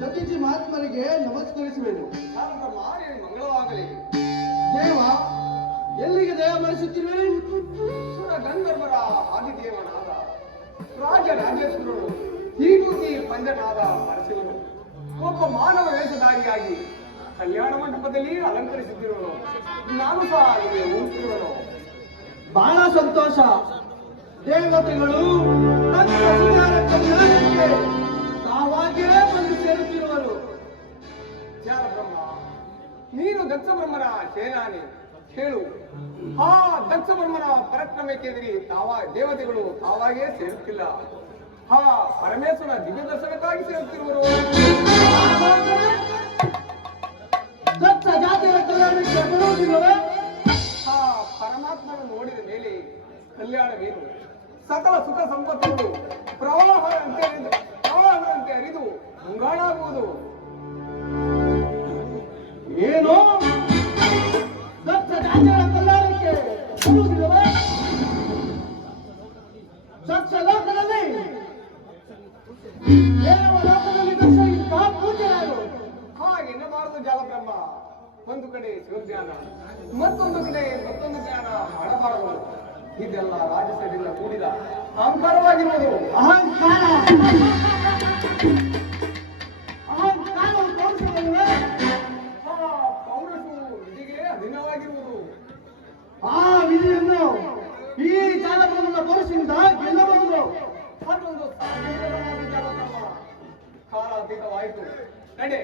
ದತ್ತಿಜಿ ಮಹಾತ್ಮರಿಗೆ ನಮಸ್ಕರಿಸುವೆನು. ಮಂಗಳವಾಗಲಿ. ದೇವ, ಎಲ್ಲಿಗೆ ದಯ ಮಾಡಿಸುತ್ತಿರುವೆ? ಸುರ ಗಂಧರ್ವರ ಆದಿದೇವನಾದ ರಾಜರಾಜೇಶ್ವರರು ಹೀಗೂತಿ ಪಂಜನಾದ ಪರಶಿವನು ಒಬ್ಬ ಮಾನವ ವೇಷಧಾರಿಯಾಗಿ ಕಲ್ಯಾಣ ಮಂಟಪದಲ್ಲಿ ಅಲಂಕರಿಸುತ್ತಿರುವನು. ನಾನು ಸಹ ಅಲ್ಲಿಗೆ ಹೋಗುತ್ತಿರುವನು. ಬಹಳ ಸಂತೋಷ. ದೇವತೆಗಳು ತನ್ನ ಸುಂದರ ಕಲ್ಯಾಣಕ್ಕೆ ತಾವಾಗೇ ಬಂದು ಸೇರುತ್ತಿರುವರು. ಚಾರ ಬ್ರಹ್ಮ, ನೀನು ದಕ್ಷ ಬ್ರಹ್ಮನ ಸೇನಾನಿ. ಹೇಳು, ಆ ದಕ್ಷ ಬ್ರಹ್ಮನ ಪರಾಕ್ರಮಕ್ಕೆದಿರಿ ದೇವತೆಗಳು ತಾವಾಗೇ ಸೇರುತ್ತಿಲ್ಲ. ಆ ಪರಮೇಶ್ವರ ದಿವ್ಯ ದರ್ಶನಕ್ಕಾಗಿ ಸೇರುತ್ತಿರುವರು. ದಕ್ಷ ಜಾತಿಯ ಕಲ್ಯಾಣಕ್ಕೆ ಬರುವುದಿಲ್ಲವೇ? ಆ ಪರಮಾತ್ಮನ ನೋಡಿದ ಮೇಲೆ ಕಲ್ಯಾಣವೇನು? ಸಕಲ ಸುಖ ಸಂಪತ್ತುಗಳು ಪ್ರವಾಹದಂತೆ ಹರಿದು ಮುಂಗಾಣಾಗುವುದು. ಏನು? ದಕ್ಷ ಜಾತಿಯ ಕಲ್ಯಾಣಕ್ಕೆ ಬರುವುದಿಲ್ಲವೇ? ದಕ್ಷ ಲೋಕದಲ್ಲಿ ದೇವಲೋಕದಲ್ಲಿ ದಕ್ಷ ಇಂಥ ಪೂಜೆಯಾರು ಹಾಗೆನ್ನಬಾರದು ಜಾಲಬ್ರಹ್ಮ. ಒಂದು ಕಡೆ ಶಿವಜ್ಞಾನ, ಮತ್ತೊಂದು ಕಡೆ ಮತ್ತೊಂದು ಜ್ಞಾನ ಮಾಡಬಾರದು. ಇದೆಲ್ಲ ರಾಜಸದಿಂದ ಕೂಡಿದ ಅಹಂಕಾರವಾಗಿರುವುದು. ಅಹಂಕಾರ ಅಹಂಕಾರವು ತೋರಿಸಲಿಲ್ಲವೇ? ಪೌರುಷವು ವಿಧಿಗೆ ಅಧೀನವಾಗಿರುವುದು. ಆ ವಿಧಿಯನ್ನು ಈ ಜಾಲಬ್ರಹ್ಮನ ಪೌರುಷದಿಂದ ಗೆಲ್ಲಬಹುದು. ಅದೊಂದು ಸಾಧ್ಯವಾದ ಜಾಲಬ್ರಹ್ಮ. ಕಾಲಾತೀತವಾಯಿತು. ನಡೆ,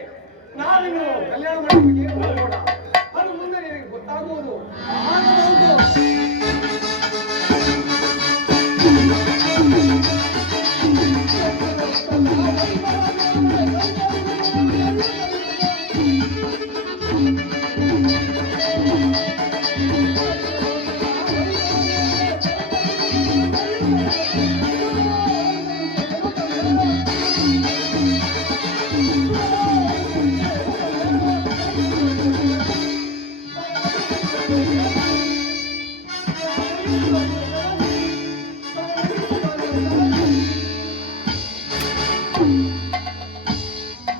ನಾವಿನ್ನು ಕಲ್ಯಾಣ ಮಂಟಪಕ್ಕೆ ಹೋಗೋಣ. ಅದು ಮುಂದೆ ನಿನಗೆ ಗೊತ್ತಾಗುವುದು. Thank you.